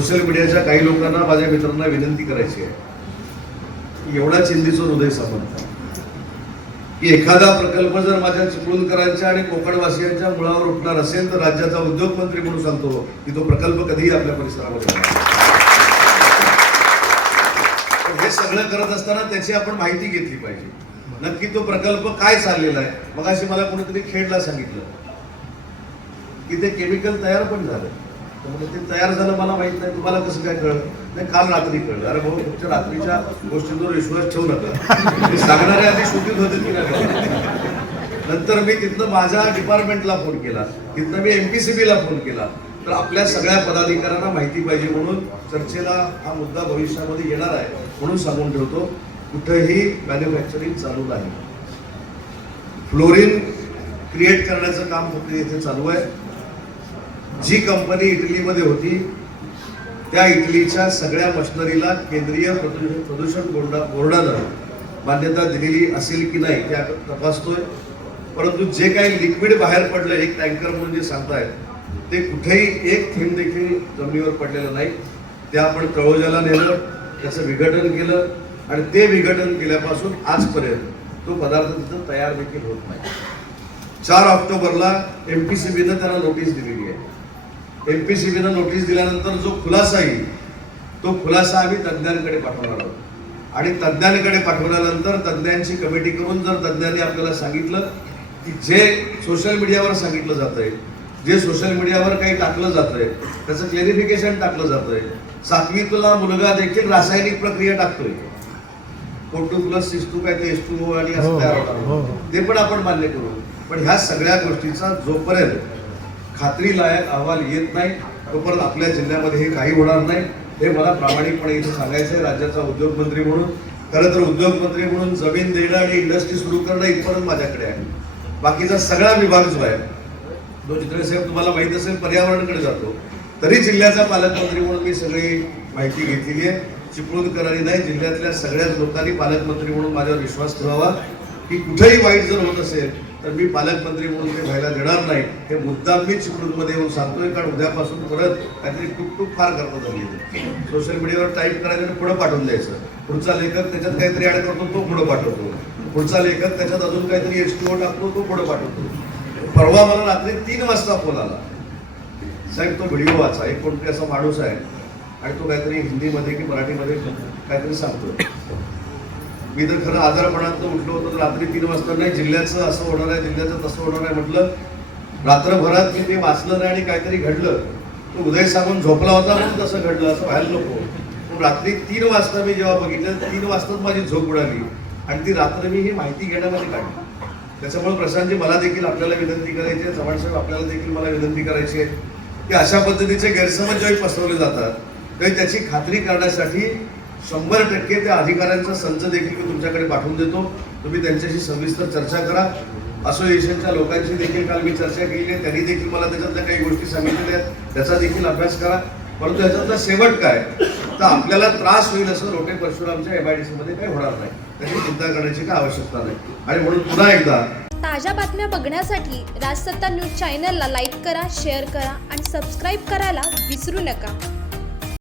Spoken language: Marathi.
सोशल मीडियाच्या काही लोकांना माझ्या मित्रांना विनंती करायची आहे. एवढा चिंतीचं हृदय सामंत की एखादा प्रकल्प जर माझ्या चिपळूणकरांच्या आणि कोकणवासियांच्या मुळावर उठणार असेल तर राज्याचा उद्योग मंत्री म्हणून सांगतो की तो प्रकल्प कधीही आपल्या परिसरामध्ये नाही. हे सगळं करत असताना त्याची आपण माहिती घेतली पाहिजे. नक्की तो प्रकल्प काय चाललेला आहे? मग अशी मला कोणीतरी खेडला सांगितलं. की ते केमिकल तयार पण झालं. तर ते तयार झालं मला माहीत नाही. तुम्हाला कसं काय कळलं? नाही काल रात्री कळलं. अरे भाऊ तुमच्या रात्रीच्या गोष्टींवर विश्वास ठेवू नका. सांगणारे आधी शूटिंग होते की नाही? नंतर मी तिथनं माझ्या डिपार्टमेंटला फोन केला. तिथनं मी एमपीसीबीला फोन केला. तर आपल्या सगळ्या पदाधिकाऱ्यांना माहिती पाहिजे म्हणून चर्चेला हा मुद्दा भविष्यामध्ये येणार आहे म्हणून सांगून ठेवतो कुठंही मॅन्युफॅक्चरिंग चालू नाही. फ्लोरिन क्रिएट करण्याचं काम फक्त इथे चालू आहे. जी कंपनी इटलीमध्ये होती त्या इटलीच्या सगळ्या मशिनरीला केंद्रीय प्रदूषण प्रदूषण बोर्डा बोर्डानं मान्यता दिलेली असेल की नाही ते आपण तपासतोय. परंतु जे काही लिक्विड बाहेर पडलं एक टँकर म्हणून जे सांगतायत ते कुठेही एक थेंब देखील जमिनीवर पडलेलं नाही. ते आपण तळोजाला नेलं त्याचं विघटन केलं आणि ते विघटन केल्यापासून आजपर्यंत तो पदार्थ तिथं तयार देखील होत नाही. चार ऑक्टोबरला एम पी सी बीनं त्यांना नोटीस दिलेली आहे. एमपीसीबीनं नोटीस दिल्यानंतर जो खुलासा येईल तो खुलासा आम्ही तज्ज्ञांकडे पाठवणार आहोत. आणि तज्ज्ञांकडे पाठवल्यानंतर तज्ज्ञांची कमिटी करून जर तज्ज्ञांनी आपल्याला सांगितलं की जे सोशल मीडियावर सांगितलं जातंय जे सोशल मीडियावर काही टाकलं जातंय त्याचं क्लेरिफिकेशन टाकलं जातंय. सातवीतला मुलगा देखील रासायनिक प्रक्रिया टाकतोय. टू प्लस सिक्स टू काय ते एस टू आणि असं तयार हो, होणार हो. ते पण आपण मान्य करू. पण ह्या सगळ्या गोष्टीचा जोपर्यंत खात्रीलायक अहवाल येत नाही. तोपर्यंत आपल्या जिल्ह्यामध्ये हे काही होणार नाही. हे मला प्रामाणिकपणे इथे सांगायचं आहे राज्याचा उद्योगमंत्री म्हणून. खरं तर उद्योगमंत्री म्हणून जमीन देणं आणि इंडस्ट्री सुरू करणं इथपर्यंत माझ्याकडे आहे. बाकीचा सगळा विभाग जो आहे तो चित्रे साहेब तुम्हाला माहीत असेल पर्यावरणकडे जातो. तरी जिल्ह्याचा पालकमंत्री म्हणून मी सगळी माहिती घेतलेली आहे. चिपळूणकरांनी नाही जिल्ह्यातल्या सगळ्याच लोकांनी पालकमंत्री म्हणून माझ्यावर विश्वास ठेवावा. की कुठेही वाईट जर होत असेल तर मी पालकमंत्री म्हणून ते व्हायला देणार नाही. हे मुद्दाम मी चिपळूणमध्ये येऊन सांगतोय. कारण उद्यापासून परत काहीतरी टुकटुक फार करतो झाली सोशल मीडियावर टाईप करायचं आणि पुढं पाठवून द्यायचं. पुढचा लेखक त्याच्यात काहीतरी ॲड करतो तो पुढं पाठवतो. पुढचा लेखक त्याच्यात अजून काहीतरी एच टाकतो तो पुढं पाठवतो. परवा मला रात्री तीन वाजता फोन आला. साहेब तो व्हिडिओ वाचा. एक कोणतरी असा माणूस आहे. आणि तो काहीतरी हिंदीमध्ये की मराठीमध्ये काहीतरी सांगतोय. मी तर खरं आजारपणात उठलो होतो तर रात्री तीन वाजता नाही जिल्ह्याचं असं होणार आहे जिल्ह्याचं तसं होणार आहे म्हटलं रात्रभरात मी ते वाचलं नाही आणि काहीतरी घडलं. तो उदय सांगून झोपला होता म्हणून तसं घडलं असं व्हायला नको. पण रात्री तीन वाजता मी जेव्हा बघितलं तीन वाजताच माझी झोप उडाली आणि ती रात्र मी ही माहिती घेण्यामध्ये काढली. त्याच्यामुळे प्रशांतजी मला देखील आपल्याला विनंती करायची आहे चव्हाणसाहेब आपल्याला देखील मला विनंती करायची आहे की अशा पद्धतीचे गैरसमज ज्यावेळी पसरवले जातात तरी त्याची खात्री करण्यासाठी शंभर टक्के त्या अधिकाऱ्यांचा संच देखील मी तुमच्याकडे पाठवून देतो. तुम्ही त्यांच्याशी सविस्तर चर्चा करा. असोसिएशनच्या लोकांशी देखील काल मी चर्चा केली आहे. त्यांनी देखील मला त्याच्यातल्या काही गोष्टी सांगितलेल्या आहेत. त्याचा देखील अभ्यास करा. परंतु याच्यातला शेवट काय? तर आपल्याला त्रास होईल असं रोटे परशुरामच्या एम आय डी मध्ये काही होणार नाही. त्याची चिंता करण्याची काही आवश्यकता नाही. आणि म्हणून पुन्हा एकदा ताज्या बातम्या बघण्यासाठी राजसत्ता न्यूज चॅनलला लाईक करा शेअर करा आणि सबस्क्राईब करायला विसरू नका.